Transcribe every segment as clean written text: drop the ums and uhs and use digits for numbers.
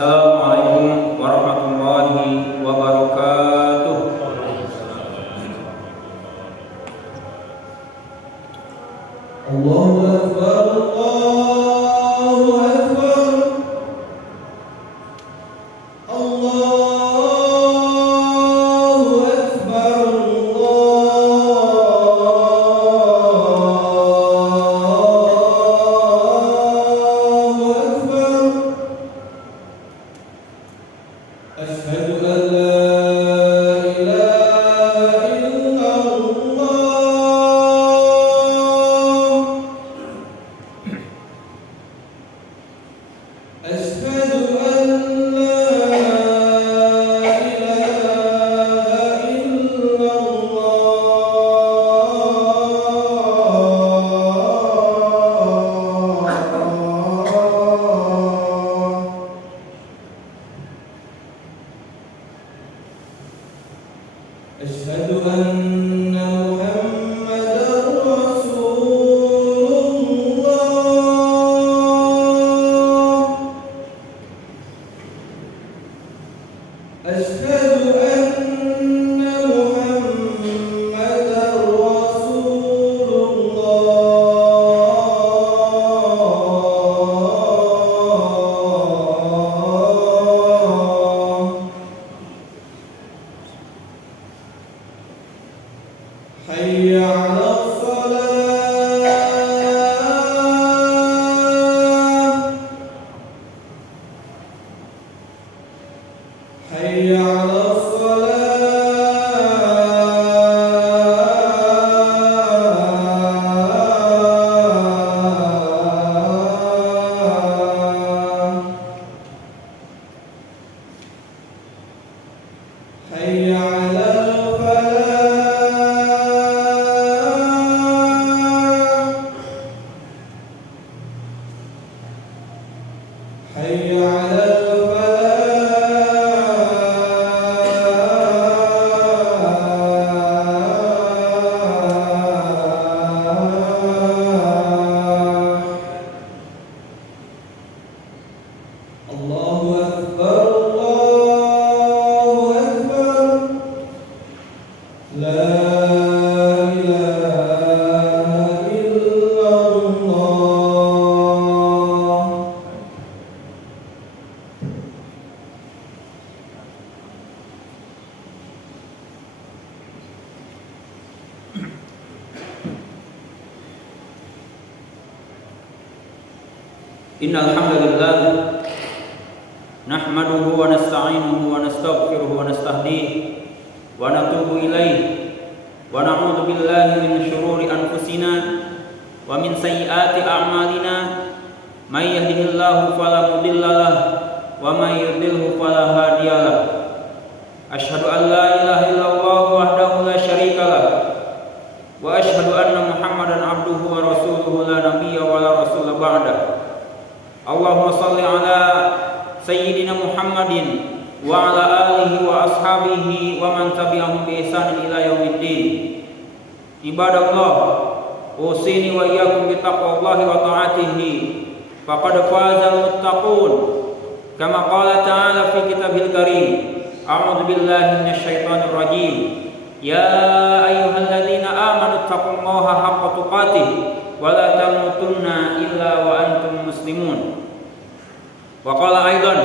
Assalamualaikum warahmatullahi wabarakatuh. Allahu Akbar, Allahu Akbar, Allahu Akbar, Allahu Akbar. Asyhadu an la ilaha illallah. Asyhadu an la ilaha illallah. Asyhadu anna Muhammadar Rasulullah. Asyhadu anna Muhammadar Rasulullah. Hayya 'alas salah. Hayya 'alas salah. Hayya 'alal falah. Hayya 'alal falah. Allahu Akbar, Allahu Akbar. La ilaha illallah. Innal hamdalillah nahmaduhu wa nasta'inuhu wa nastaghfiruhu wa nastahdihi wa natubu ilaihi wa na'udzu billahi min shururi anfusina wa min sayyiati a'malina may yahdihillahu fala mudilla lahu wa may yudlilhu fala hadiya lahu. Asyhadu an la ilaha illallah wahdahu la syarika lahu wa asyhadu anna Muhammadan abduhu wa rasuluhu la nabiyya wa la rasula ba'da. Allahumma salli ala sayyidina Muhammadin wa ala alihi wa ashabihi wa man tabi'ahum bi ihsanin ila yaumiddin. Ibadallah, usini wa iyyakum bi taqwallahi wa ta'atihi faqad fazal muttaqun kama qala ta'ala fi kitabil karim. A'udzu billahi minasyaitonir rajim. Ya ayyuhalladzina amanu taqullaha haqqa tuqatih wa la tamutunna illa wa antum muslimun. Wa qala aidan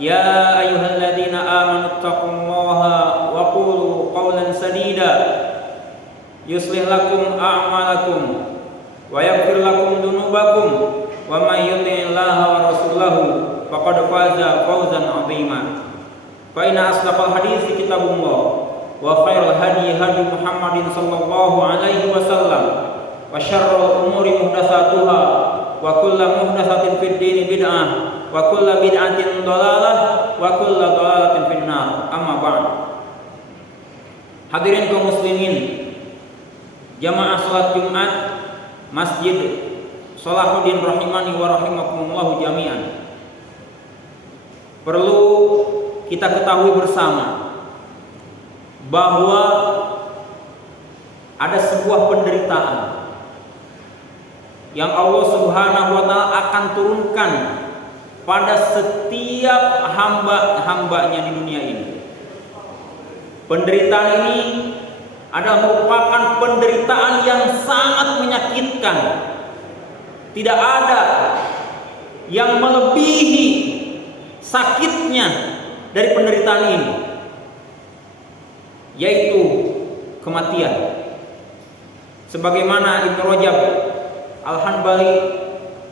ya ayyuhalladzina amanu taqullaha wa qulu qawlan sadida yuslih lakum a'malakum wa yaghfir lakum dunubakum wa may yuti'illaha wa rasulahu faqad faza fawzan 'azima. Fa inna asdaqal hadithi kitabullah wa khairal hadi hadi Muhammadin sallallahu alaihi wasallam wa syarrul umuri muhdatsatuha wa kullu muhdatsatin fid dini bid'ah wa kullu bid'atin dhalalah wa kullu dhalalatin finnar. Amma ba'd. Hadirin kaum muslimin, jamaah salat Jumat Masjid Salahuddin rahimani wa rahimakumullah jami'an. Perlu kita ketahui bersama bahwa ada sebuah penderitaan yang Allah Subhanahu wa taala akan turunkan pada setiap hamba-hambanya di dunia ini. Penderitaan ini adalah merupakan penderitaan yang sangat menyakitkan. Tidak ada yang melebihi sakitnya dari penderitaan ini, yaitu kematian. Sebagaimana Ibnu Rajab Al-Hanbali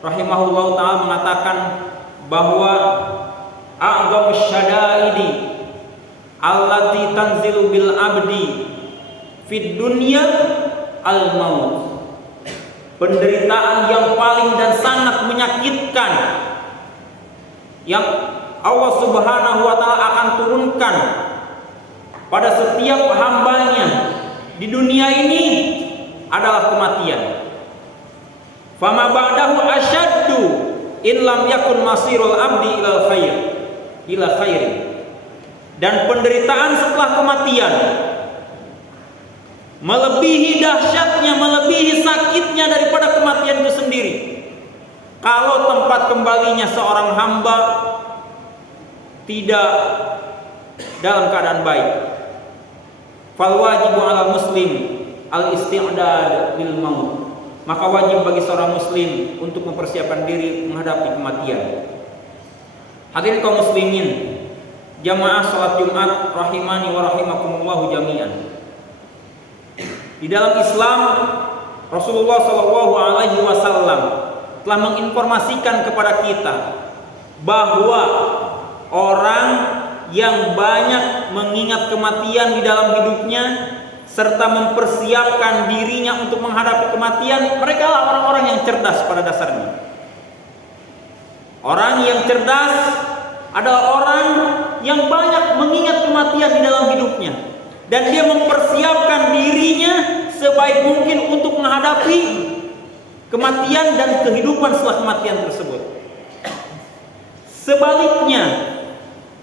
rahimahullah ta'ala mengatakan bahwa a'dhamu syada'idi allati tanzilu bil abdi fid dunya al-maut. Penderitaan yang paling dan sangat menyakitkan yang Allah Subhanahu wa ta'ala akan turunkan pada setiap hambanya di dunia ini adalah kematian. Fama ba'dahu asyaddu in lam yakun masirul abdi ila khair. Dan penderitaan setelah kematian melebihi dahsyatnya, melebihi sakitnya daripada kematian itu sendiri. Kalau tempat kembalinya seorang hamba tidak dalam keadaan baik, fal wajibu ala muslim al isti'dad lil maut. Maka wajib bagi seorang muslim untuk mempersiapkan diri menghadapi kematian. Hadirin kaum muslimin, jamaah salat Jumat rahimani wa rahimakumullah jami'an. Di dalam Islam, Rasulullah sallallahu alaihi wasallam telah menginformasikan kepada kita bahwa orang yang banyak mengingat kematian di dalam hidupnya serta mempersiapkan dirinya untuk menghadapi kematian, mereka adalah orang-orang yang cerdas pada dasarnya. Orang yang cerdas adalah orang yang banyak mengingat kematian di dalam hidupnya, dan dia mempersiapkan dirinya sebaik mungkin untuk menghadapi kematian dan kehidupan setelah kematian tersebut. Sebaliknya,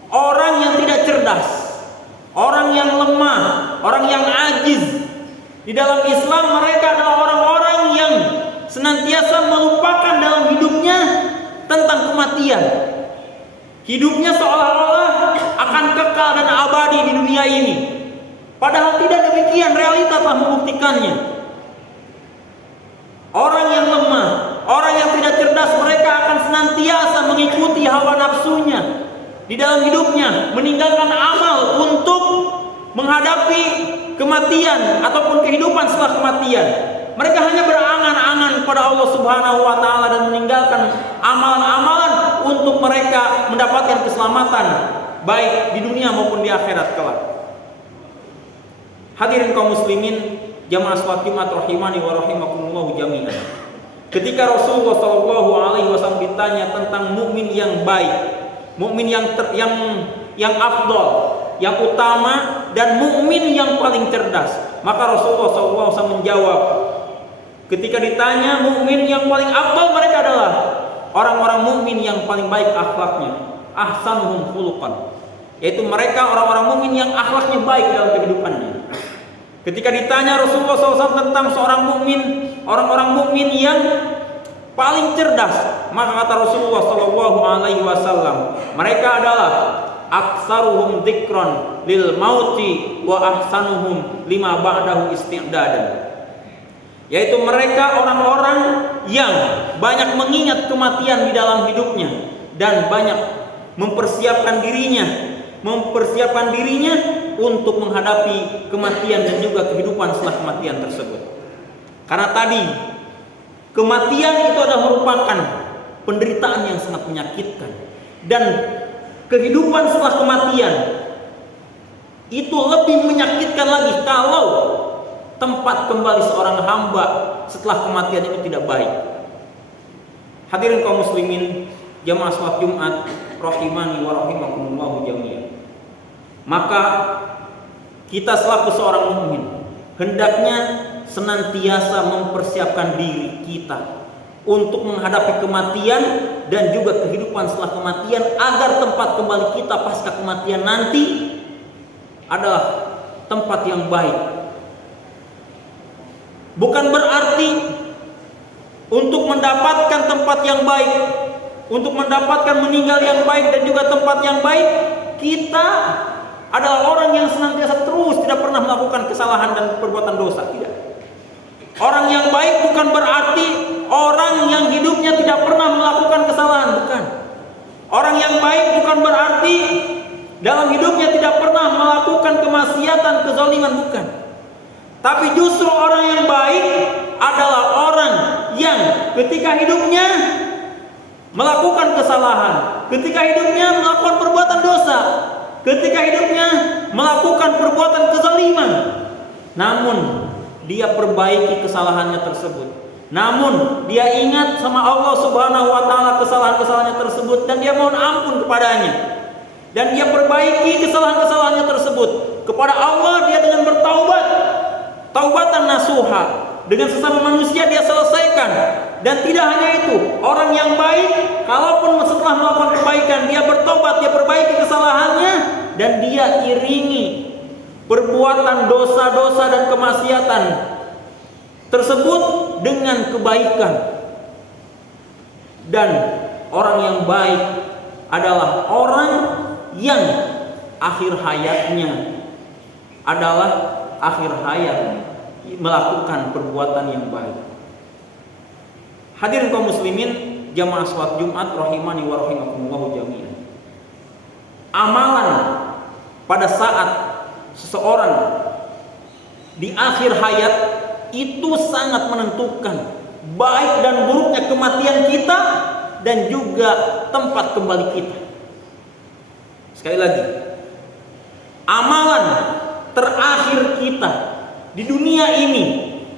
orang yang tidak cerdas, orang yang lemah, orang yang ajiz, di dalam Islam mereka adalah orang-orang yang senantiasa melupakan dalam hidupnya tentang kematian. Hidupnya seolah-olah akan kekal dan abadi di dunia ini. Padahal tidak demikian, realita telah membuktikannya. Orang yang lemah, orang yang tidak cerdas, mereka akan senantiasa mengikuti hawa nafsunya di dalam hidupnya, meninggalkan amal untuk menghadapi kematian ataupun kehidupan setelah kematian. Mereka hanya berangan-angan kepada Allah Subhanahu wa ta'ala dan meninggalkan amalan-amalan untuk mereka mendapatkan keselamatan baik di dunia maupun di akhirat kelak. Hadirin kaum muslimin, jamaah salat Jumat rahimani wa rahimakumullah jami'an. Ketika Rasulullah sallallahu alaihi wasallam ditanya tentang mukmin yang baik, mukmin yang afdal, yang utama, dan mukmin yang paling cerdas, maka Rasulullah SAW menjawab, ketika ditanya mukmin yang paling afdal, mereka adalah orang-orang mukmin yang paling baik akhlaknya, ahsanuhum khuluqan, yaitu mereka orang-orang mukmin yang akhlaknya baik dalam kehidupannya. Ketika ditanya Rasulullah SAW tentang seorang mukmin, orang-orang mukmin yang paling cerdas, maka kata Rasulullah SAW, mereka adalah aksaruhum dzikran lil mauti wa ahsanuhum lima ba'dahu isti'dadan, yaitu mereka orang-orang yang banyak mengingat kematian di dalam hidupnya dan banyak mempersiapkan dirinya untuk menghadapi kematian dan juga kehidupan setelah kematian tersebut. Karena tadi kematian itu adalah merupakan penderitaan yang sangat menyakitkan, dan kehidupan setelah kematian itu lebih menyakitkan lagi kalau tempat kembali seorang hamba setelah kematian itu tidak baik. Hadirin kaum muslimin, jamaah salat Jumat rahimani wa rahimakumullah jami'an. Maka kita selaku seorang mukmin hendaknya senantiasa mempersiapkan diri kita untuk menghadapi kematian dan juga kehidupan setelah kematian, agar tempat kembali kita pasca kematian nanti adalah tempat yang baik. Bukan berarti untuk mendapatkan tempat yang baik, untuk mendapatkan meninggal yang baik dan juga tempat yang baik, kita adalah orang yang senantiasa terus tidak pernah melakukan kesalahan dan perbuatan dosa. Tidak. Orang yang baik bukan berarti orang yang hidupnya tidak pernah melakukan kesalahan, bukan. Orang yang baik bukan berarti dalam hidupnya tidak pernah melakukan kemaksiatan, kezaliman, bukan. Tapi justru orang yang baik adalah orang yang ketika hidupnya melakukan kesalahan, ketika hidupnya melakukan perbuatan dosa, ketika hidupnya melakukan perbuatan kezaliman, namun dia perbaiki kesalahannya tersebut. Namun dia ingat sama Allah Subhanahu wa taala kesalahan-kesalahannya tersebut dan dia mohon ampun kepadanya. Dan dia perbaiki kesalahan-kesalahannya tersebut kepada Allah, dia dengan bertaubat, taubatan nasuha, dengan sesama manusia dia selesaikan. Dan tidak hanya itu, orang yang baik kalaupun setelah melakukan kebaikan dia bertobat, dia perbaiki kesalahannya dan dia iringi perbuatan dosa-dosa dan kemaksiatan tersebut dengan kebaikan. Dan orang yang baik adalah orang yang akhir hayatnya adalah akhir hayat melakukan perbuatan yang baik. Hadirin kaum muslimin jamaah salat Jumat rahimani wa rahimakumullah jami'an. Amalan pada saat seseorang di akhir hayat itu sangat menentukan baik dan buruknya kematian kita dan juga tempat kembali kita. Sekali lagi, amalan terakhir kita di dunia ini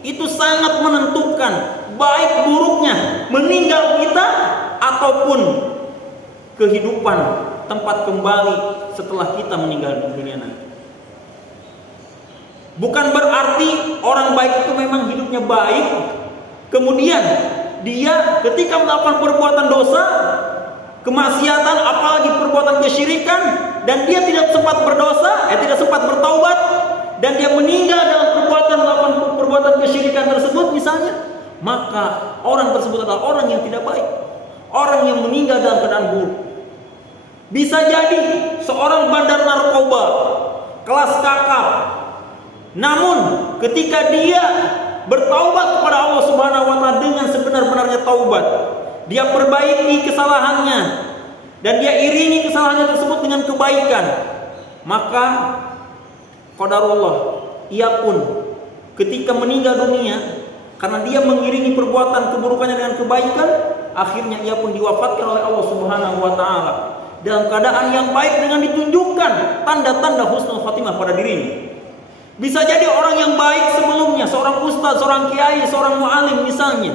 itu sangat menentukan baik buruknya meninggal kita ataupun kehidupan tempat kembali setelah kita meninggal dunia nanti. Bukan berarti orang baik itu memang hidupnya baik, kemudian dia ketika melakukan perbuatan dosa, kemaksiatan, apalagi perbuatan kesyirikan, dan dia tidak sempat berdosa, tidak sempat bertaubat, dan dia meninggal dalam melakukan perbuatan kesyirikan tersebut misalnya, maka orang tersebut adalah orang yang tidak baik, orang yang meninggal dalam keadaan buruk. Bisa jadi seorang bandar narkoba kelas kakap, namun ketika dia bertaubat kepada Allah Subhanahu wa taala dengan sebenar-benarnya taubat, dia perbaiki kesalahannya dan dia iringi kesalahannya tersebut dengan kebaikan, maka qadarullah, ia pun ketika meninggal dunia karena dia mengiringi perbuatan keburukannya dengan kebaikan, akhirnya ia pun diwafatkan oleh Allah Subhanahu wa taala dalam keadaan yang baik dengan ditunjukkan tanda-tanda husnul khatimah pada dirinya. Bisa jadi orang yang baik sebelumnya, seorang ustaz, seorang kiai, seorang mualim misalnya,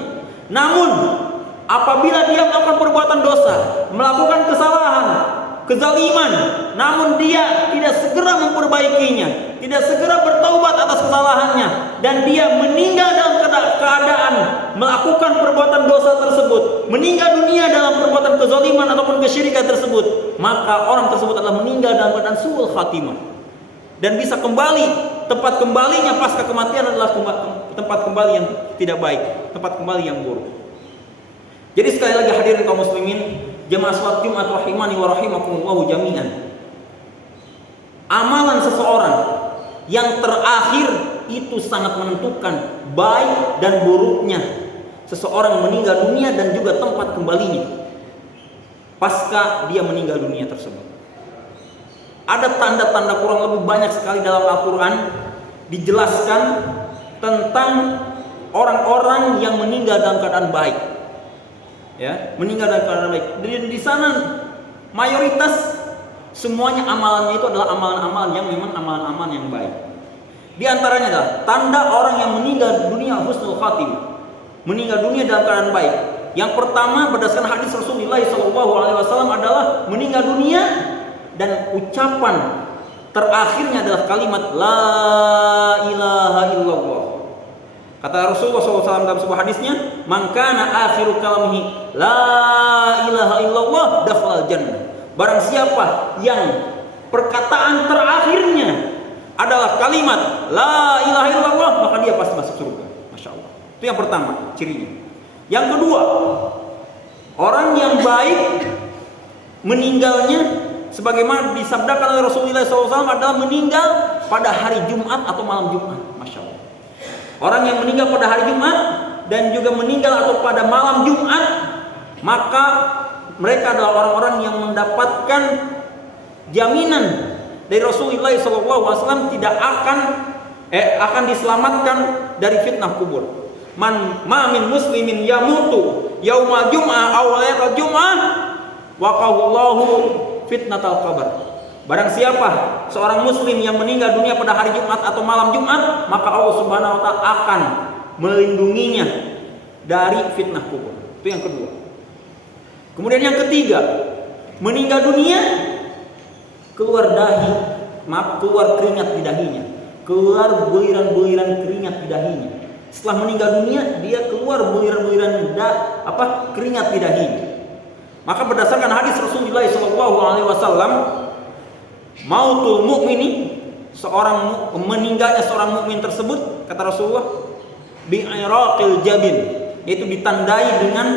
namun apabila dia melakukan perbuatan dosa, melakukan kesalahan, kezaliman, namun dia tidak segera memperbaikinya, tidak segera bertaubat atas kesalahannya, dan dia meninggal dalam keadaan melakukan perbuatan dosa tersebut, meninggal dunia dalam perbuatan kezaliman ataupun kesyirikan tersebut, maka orang tersebut adalah meninggal dalam keadaan su'ul khatimah dan bisa kembali. Tempat kembalinya pasca kematian adalah tempat kembali yang tidak baik, tempat kembali yang buruk. Jadi sekali lagi hadirin kaum muslimin jemaah salat Jumat rahimani wa rahimakumullah jami'an, amalan seseorang yang terakhir itu sangat menentukan baik dan buruknya seseorang meninggal dunia dan juga tempat kembalinya pasca dia meninggal dunia tersebut. Ada tanda-tanda kurang lebih banyak sekali dalam Al-Quran dijelaskan tentang orang-orang yang meninggal dalam keadaan baik, ya, meninggal dalam keadaan baik. Di sana mayoritas semuanya amalannya itu adalah amalan-amalan yang memang amalan-amalan yang baik. Di antaranya adalah tanda orang yang meninggal dunia husnul khatimah, meninggal dunia dalam keadaan baik. Yang pertama berdasarkan hadis Rasulullah SAW adalah meninggal dunia dan ucapan terakhirnya adalah kalimat la ilaha illallah. Kata Rasulullah SAW dalam sebuah hadisnya, man kana akhiru kalamihi la ilaha illallah dakhalal jannah. Barang siapa yang perkataan terakhirnya adalah kalimat la ilaha illallah, maka dia pasti masuk surga. Masya Allah. Itu yang pertama cirinya. Yang kedua, Orang yang baik meninggalnya sebagaimana disabdakan oleh Rasulullah SAW adalah meninggal pada hari Jumat atau malam Jumat. Masya Allah. Orang yang meninggal pada hari Jumat dan juga meninggal atau pada malam Jumat, maka mereka adalah orang-orang yang mendapatkan jaminan dari Rasulullah SAW tidak akan diselamatkan dari fitnah kubur. Man min muslimin yamutu yaumal jum'ah aw lailatal jum'ah waqahullahu fitnatal qabr. Barang siapa seorang muslim yang meninggal dunia pada hari Jumat atau malam Jumat, maka Allah Subhanahu wa taala akan melindunginya dari fitnah kubur. Itu yang kedua. Kemudian yang ketiga, meninggal dunia keluar keringat di dahinya. Keluar buliran-buliran keringat di dahinya. Setelah meninggal dunia, dia keluar buliran-buliran keringat di dahinya. Maka berdasarkan hadis Rasulullah SAW, mautul mukmini, meninggalnya seorang mukmin tersebut, kata Rasulullah, bi'iraqil jabin, yaitu ditandai dengan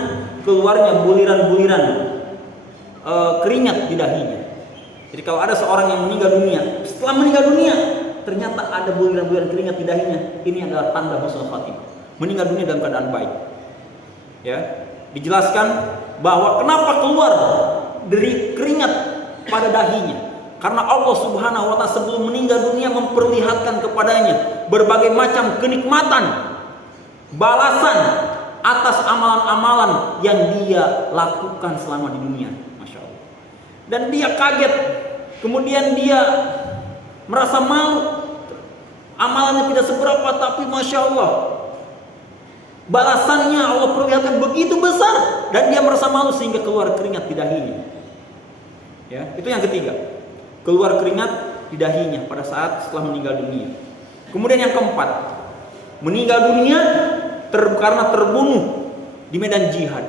keluarnya buliran-buliran keringat di dahinya. Jadi kalau ada seorang yang meninggal dunia, setelah meninggal dunia ternyata ada buliran-buliran keringat di dahinya, ini adalah tanda husnul khatimah, meninggal dunia dalam keadaan baik. Ya, dijelaskan bahwa kenapa keluar dari keringat pada dahinya, karena Allah Subhanahu wa taala sebelum meninggal dunia memperlihatkan kepadanya berbagai macam kenikmatan, balasan atas amalan-amalan yang dia lakukan selama di dunia. Masya Allah. Dan dia kaget, kemudian dia merasa malu, amalannya tidak seberapa, tapi Masya Allah, balasannya Allah perlihatkan begitu besar, dan dia merasa malu sehingga keluar keringat di dahinya. Ya, itu yang ketiga, keluar keringat di dahinya pada saat setelah meninggal dunia. Kemudian yang keempat, meninggal dunia karena terbunuh di medan jihad.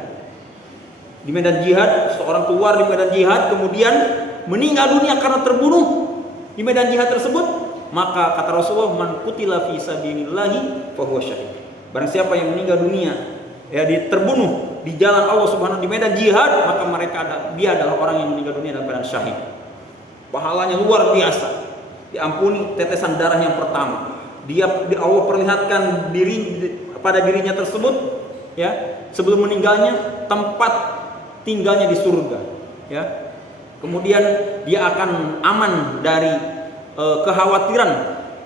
Di medan jihad, seorang keluar di medan jihad, kemudian meninggal dunia karena terbunuh di medan jihad tersebut, maka kata Rasulullah, man qutila fi sabilillahi fa huwa syahid. Barang siapa yang meninggal dunia terbunuh di jalan Allah Subhanahu di medan jihad, maka dia adalah orang yang meninggal dunia dalam keadaan syahid. Pahalanya luar biasa. Diampuni tetesan darah yang pertama. Allah perlihatkan pada dirinya tersebut, ya, sebelum meninggalnya tempat tinggalnya di surga, ya. Kemudian dia akan aman dari kekhawatiran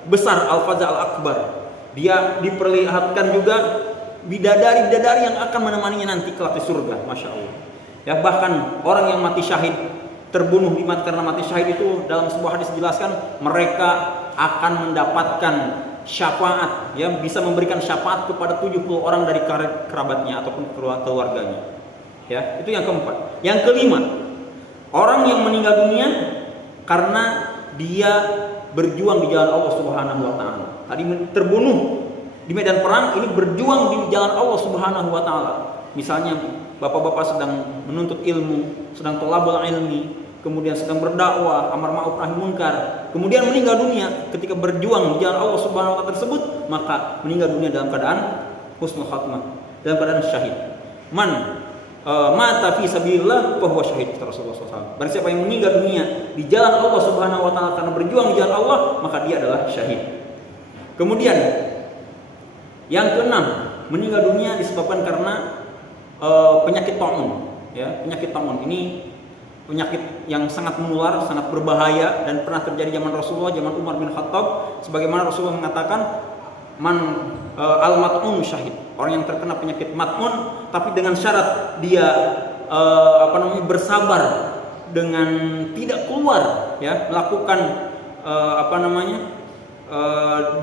besar al-faza al-akbar. Dia diperlihatkan juga bidadari-bidadari yang akan menemaninya nanti kelak di surga. Masya Allah. Ya, bahkan orang yang mati syahid, terbunuh karena mati syahid itu dalam sebuah hadis dijelaskan mereka akan mendapatkan syafaat, yang bisa memberikan syafaat kepada 70 orang dari kerabatnya ataupun keluarganya. Ya, itu yang keempat. Yang kelima, orang yang meninggal dunia karena dia berjuang di jalan Allah Subhanahu wa taala. Tadi terbunuh di medan perang, ini berjuang di jalan Allah Subhanahu wa taala. Misalnya bapak-bapak sedang menuntut ilmu, sedang thalabul ilmi, kemudian sedang berdakwah, amar ma'ruf nahi munkar, kemudian meninggal dunia ketika berjuang di jalan Allah Subhanahu wa taala tersebut, maka meninggal dunia dalam keadaan husnul khatimah, dalam keadaan syahid. Man mata fi sabilillah fa huwa syahid, kata Rasulullah SAW. Barang siapa yang meninggal dunia di jalan Allah Subhanahu wa taala karena berjuang di jalan Allah, maka dia adalah syahid. Kemudian yang keenam, meninggal dunia disebabkan karena penyakit taun, ya. Penyakit taun ini penyakit yang sangat menular, sangat berbahaya, dan pernah terjadi zaman Rasulullah, zaman Umar bin Khattab, sebagaimana Rasulullah mengatakan al-mat'un syahid, orang yang terkena penyakit mat'un, tapi dengan syarat dia bersabar dengan tidak keluar, ya, melakukan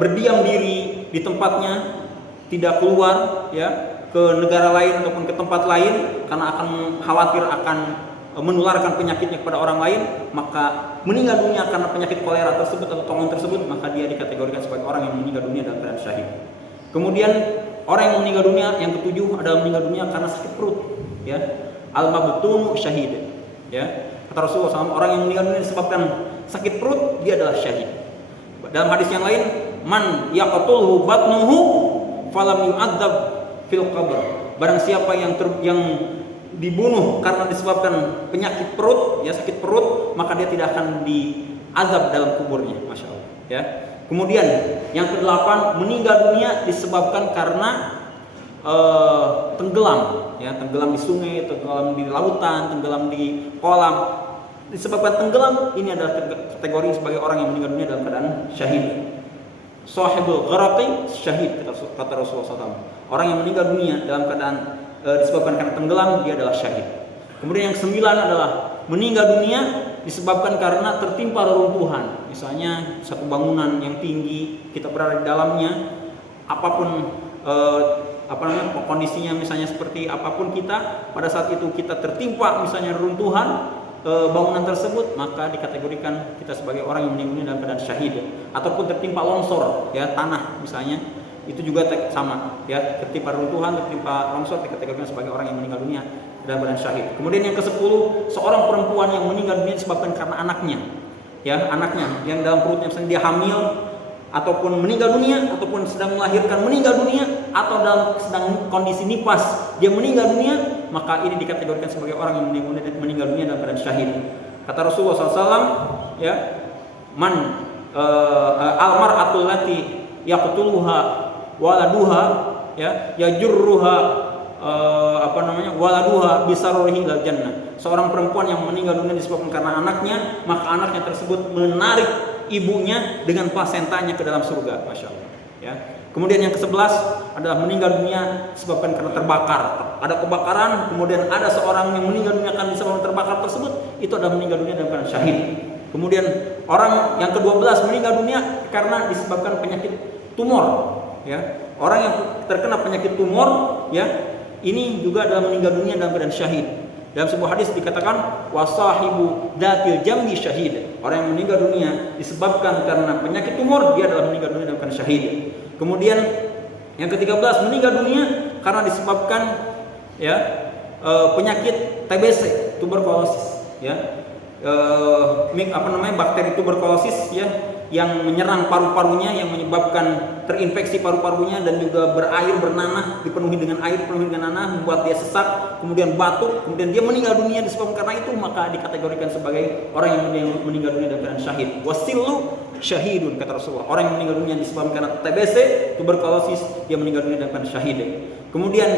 berdiam diri di tempatnya, tidak keluar, ya, ke negara lain ataupun ke tempat lain karena akan khawatir akan menularkan penyakitnya kepada orang lain, maka meninggal dunia karena penyakit kolera tersebut atau taun tersebut, maka dia dikategorikan sebagai orang yang meninggal dunia dalam keadaan syahid. Kemudian orang yang meninggal dunia yang ketujuh adalah meninggal dunia karena sakit perut, ya, al-mabtunu syahid, ya. Kata Rasulullah SAW, orang yang meninggal dunia disebabkan sakit perut, dia adalah syahid. Dalam hadis yang lain, man yaqtulhu batnuhu falam yu'adzab fil qabr. Barang siapa yang dibunuh karena disebabkan penyakit perut, ya sakit perut, maka dia tidak akan diazab dalam kuburnya, masya Allah. Ya. Kemudian yang kedelapan, meninggal dunia disebabkan karena tenggelam, ya tenggelam di sungai, tenggelam di lautan, tenggelam di kolam. Disebabkan tenggelam, ini adalah kategori sebagai orang yang meninggal dunia dalam keadaan syahid. Sahibul gharaqi syahid, kata Rasulullah SAW. Orang yang meninggal dunia dalam keadaan disebabkan karena tenggelam, dia adalah syahid. Kemudian yang sembilan adalah meninggal dunia disebabkan karena tertimpa reruntuhan. Misalnya satu bangunan yang tinggi, kita berada di dalamnya, apapun kondisinya, misalnya seperti apapun kita, pada saat itu kita tertimpa misalnya reruntuhan bangunan tersebut, maka dikategorikan kita sebagai orang yang meninggal dunia dalam keadaan syahid. Ataupun tertimpa longsor, ya tanah misalnya, itu juga sama, ya tertimpa reruntuhan, tertimpa longsor, dikategorikan sebagai orang yang meninggal dunia dalam keadaan syahid. Kemudian yang ke-10, seorang perempuan yang meninggal dunia disebabkan karena anaknya, ya anaknya yang dalam perutnya misalnya dia hamil, ataupun meninggal dunia, ataupun sedang melahirkan meninggal dunia, atau sedang kondisi nifas dia meninggal dunia, maka ini dikategorikan sebagai orang yang meninggal dunia dalam keadaan syahid. Kata Rasulullah SAW, ya man almar'atul lati yaqtuluha waladuha, ya yajurruha waladuha bisarrihi ilal jannah. Seorang perempuan yang meninggal dunia disebabkan karena anaknya, maka anaknya tersebut menarik ibunya dengan plasentanya ke dalam surga, masya Allah. Ya. Kemudian yang ke-11 adalah meninggal dunia disebabkan karena terbakar. Ada kebakaran, kemudian ada seorang yang meninggal dunia karena disebabkan terbakar tersebut, itu adalah meninggal dunia dalam keadaan syahid. Kemudian orang yang ke-12 meninggal dunia karena disebabkan penyakit tumor. Ya. Orang yang terkena penyakit tumor, ya ini juga adalah meninggal dunia dalam keadaan syahid. Dalam sebuah hadis dikatakan wasahibu datil jambi syahid. Orang yang meninggal dunia disebabkan karena penyakit tumor, dia adalah meninggal dunia dalam keadaan syahid. Kemudian yang ke-13 meninggal dunia karena disebabkan penyakit TBC, tuberkulosis, ya. Bakteri tuberkulosis, ya, yang menyerang paru-parunya, yang menyebabkan terinfeksi paru-parunya dan juga bernanah, dipenuhi dengan air, dipenuhi dengan nanah, membuat dia sesak, kemudian batuk, kemudian dia meninggal dunia disebabkan karena itu, maka dikategorikan sebagai orang yang meninggal dunia dalam keadaan syahid. Wasillu syahidun, kata Rasulullah. Orang yang meninggal dunia disebabkan karena TBC, tuberkulosis, dia meninggal dunia dalam keadaan syahid. Kemudian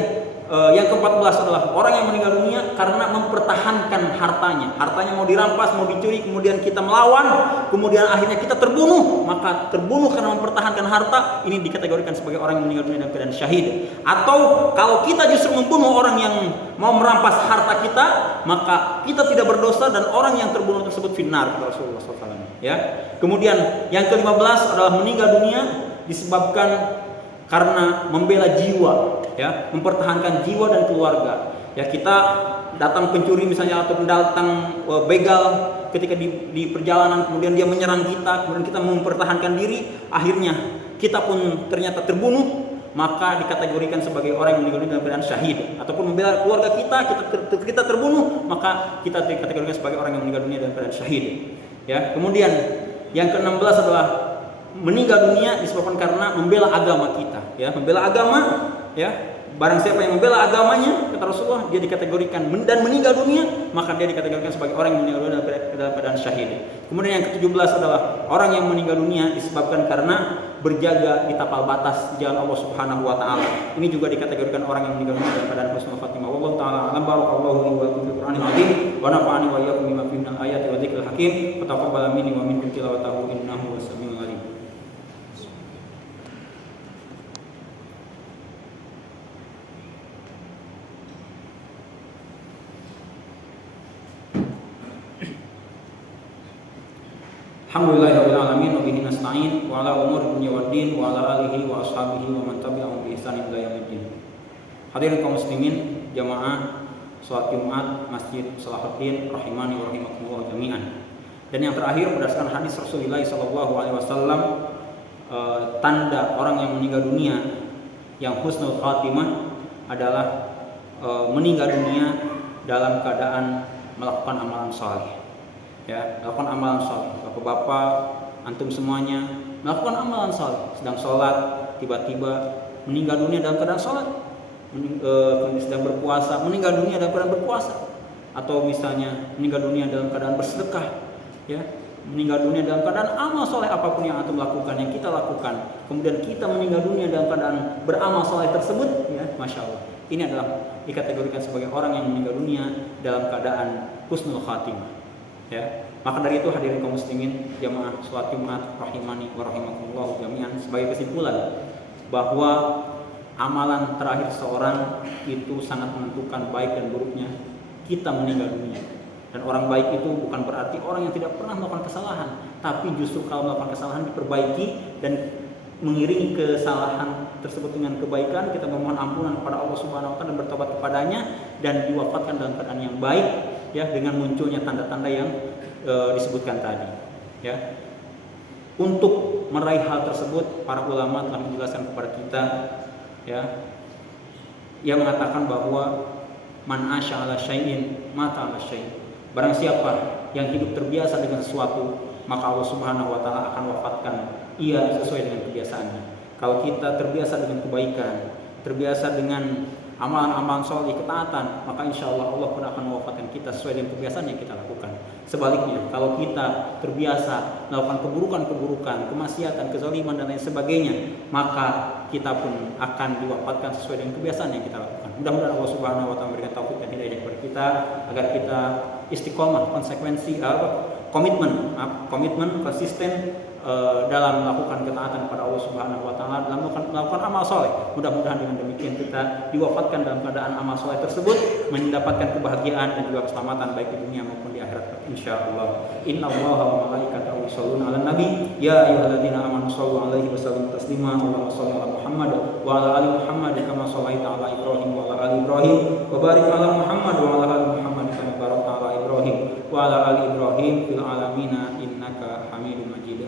yang ke-14 adalah orang yang meninggal dunia karena mempertahankan hartanya. Hartanya mau dirampas, mau dicuri, kemudian kita melawan, kemudian akhirnya kita terbunuh. Maka terbunuh karena mempertahankan harta, ini dikategorikan sebagai orang yang meninggal dunia dalam keadaan syahid. Atau kalau kita justru membunuh orang yang mau merampas harta kita, maka kita tidak berdosa dan orang yang terbunuh tersebut finnar, kata Rasulullah SAW. Ya. Kemudian yang ke-15 adalah meninggal dunia disebabkan karena membela jiwa, ya, mempertahankan jiwa dan keluarga. Ya, kita datang pencuri misalnya atau datang begal ketika di perjalanan, kemudian dia menyerang kita, kemudian kita mempertahankan diri, akhirnya kita pun ternyata terbunuh, maka dikategorikan sebagai orang yang meninggal dunia dalam keadaan syahid. Ataupun membela keluarga kita terbunuh, maka kita dikategorikan sebagai orang yang meninggal dunia dalam keadaan syahid. Ya, kemudian yang ke-16 adalah meninggal dunia disebabkan karena membela agama kita, ya, membela agama, ya. Barang siapa yang membela agamanya, kata Rasulullah, dia dikategorikan dan meninggal dunia, maka dia dikategorikan sebagai orang yang meninggal dunia dalam keadaan syahid. Kemudian yang ke-17 adalah orang yang meninggal dunia disebabkan karena berjaga di tapal batas di jalan Allah Subhanahu wa taala. Ini juga dikategorikan orang yang meninggal dunia dalam keadaan husnul khatimah. Wallahu taala alam. Barakallahu li wa lakum fil Qur'anil azim wa nafa'ani wa iyyakum bima fihi minal ayati wa dzikril hakim. Wa taqabbal minni wa minkum tilawatahu innahu was-sami'ul alim. Alhamdulillahirabbil alamin wa bihi nasta'in wa ala umuri dunya waddin wa ala alihi wa ashabihi wa man tabi'ahum bi ihsan ila yaumiddin. Hadirin kaum muslimin, jamaah salat Jumat Masjid Salahuddin rahimani wa rahimakumullah jami'an. Dan yang terakhir berdasarkan hadis Rasulullah sallallahu alaihi wasallam, tanda orang yang meninggal dunia yang husnul khatimah adalah meninggal dunia dalam keadaan melakukan amalan saleh. Ya, melakukan amalan saleh. Bapak-bapak, antum semuanya melakukan amalan saleh, sedang sholat, tiba-tiba meninggal dunia dalam keadaan sholat. sedang berpuasa, meninggal dunia dalam keadaan berpuasa, atau misalnya meninggal dunia dalam keadaan bersedekah, ya, meninggal dunia dalam keadaan amal soleh apapun yang antum lakukan, yang kita lakukan, kemudian kita meninggal dunia dalam keadaan beramal soleh tersebut, ya, masya Allah, ini adalah dikategorikan sebagai orang yang meninggal dunia dalam keadaan husnul khatimah, ya. Maka dari itu hadirin kaum muslimin jamaah sholat Jumat rahimani wa rahimakumullah jami'an, sebagai kesimpulan bahwa amalan terakhir seorang itu sangat menentukan baik dan buruknya kita meninggal dunia. Dan orang baik itu bukan berarti orang yang tidak pernah melakukan kesalahan, tapi justru kalau melakukan kesalahan diperbaiki dan mengiringi kesalahan tersebut dengan kebaikan, kita memohon ampunan kepada Allah Subhanahu wa taala dan bertobat kepadanya, dan diwafatkan dalam keadaan yang baik, ya, dengan munculnya tanda-tanda yang disebutkan tadi, ya. Untuk meraih hal tersebut, para ulama telah menjelaskan kepada kita, ya, yang mengatakan bahwa man asya ala syai'in mata ala syai'. Barang siapa yang hidup terbiasa dengan sesuatu, maka Allah Subhanahu wa taala akan wafatkan ia sesuai dengan kebiasaannya. Kalau kita terbiasa dengan kebaikan, terbiasa dengan amalan-amalan soleh, ketaatan, maka insya Allah Allah pun akan mewafatkan kita sesuai dengan kebiasaan yang kita lakukan. Sebaliknya, kalau kita terbiasa melakukan keburukan-keburukan, kemaksiatan, kezaliman dan lain sebagainya, maka kita pun akan diwafatkan sesuai dengan kebiasaan yang kita lakukan. Mudah-mudahan Allah Subhanahu wa taala memberikan taufik dan hidayah kepada kita agar kita istiqomah, komitmen konsisten dalam melakukan ketaatan kepada Allah Subhanahu wa taala, dalam melakukan amal soleh. Mudah-mudahan dengan demikian kita diwafatkan dalam keadaan amal soleh tersebut, mendapatkan kebahagiaan dan juga keselamatan baik di dunia maupun di akhirat insyaallah. Innallaha wa malaikatahu yusholluna 'alan nabi ya ayyuhalladzina amanu shollu 'alaihi wa sallimu taslima. Allahumma sholli 'ala Muhammad wa 'ala ali Muhammad kama shallaita 'ala Ibrahim wa 'ala ali Ibrahim wa barik 'ala Muhammad wa 'ala ali Muhammad kama barakta 'ala Ibrahim wa 'ala ali Ibrahim fil 'alamin innaka Hamidum Majid.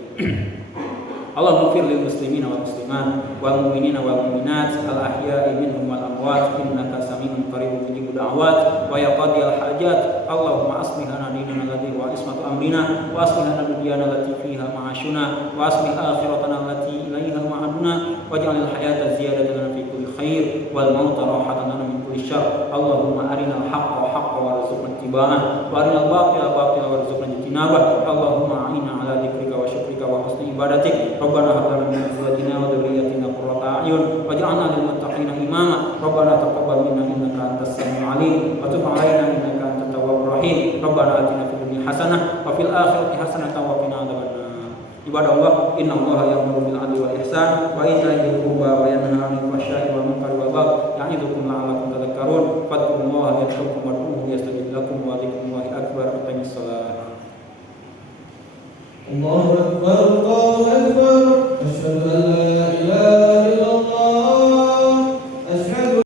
Allahumma ighfir lil muslimina wal muslimat wal mu'minina wal mu'minat al ahya'i minhum wal amwat innaka sami'un qaribun mujibud da'wat wa ya qadiyal hajat. Allahumma aslih lana dinana alladhi wa ismatu amrina wa aslih lana dunyana allati fiha ma'ashuna wa aslih akhiratana allati ilaiha ma'aduna waj'alil hayata ziyadatan lana fi kulli khair wal mauta rahatan lana min kulli syarr. Allahumma arinal haqqa haqqan warzuqna ittiba'ah wa arinal batila batilan warzuqna ijtinabah. Allahumma a'inna ala dzikrika wa syukrika wa husni ibadatik. Rabbana hab lana min azwajina wa dhurriyyatina qurrata a'yun waj'alna lil muttaqina imama. Rabbana taqabbal minna innaka antas samiul 'alim wa tub 'alaina innaka antat tawwabur rahim. Rabbana atina fid dunya hasanah wa fil akhirati hasanah wa qina adzabannar. Ibadallah, innallaha ya'muru bil 'adli wal ihsan wa ita'i dzil qurba wa yanha 'anil fahsya'i wal munkari wal baghi ya'idukum la'allakum tadhakkarun. Fadhkurullaha yadhkurkum wad'uuhu yastajib lakum wa dzikrullahi akbar. Aqimis shalah. Allahu akbar, Allahu akbar. Asyhadu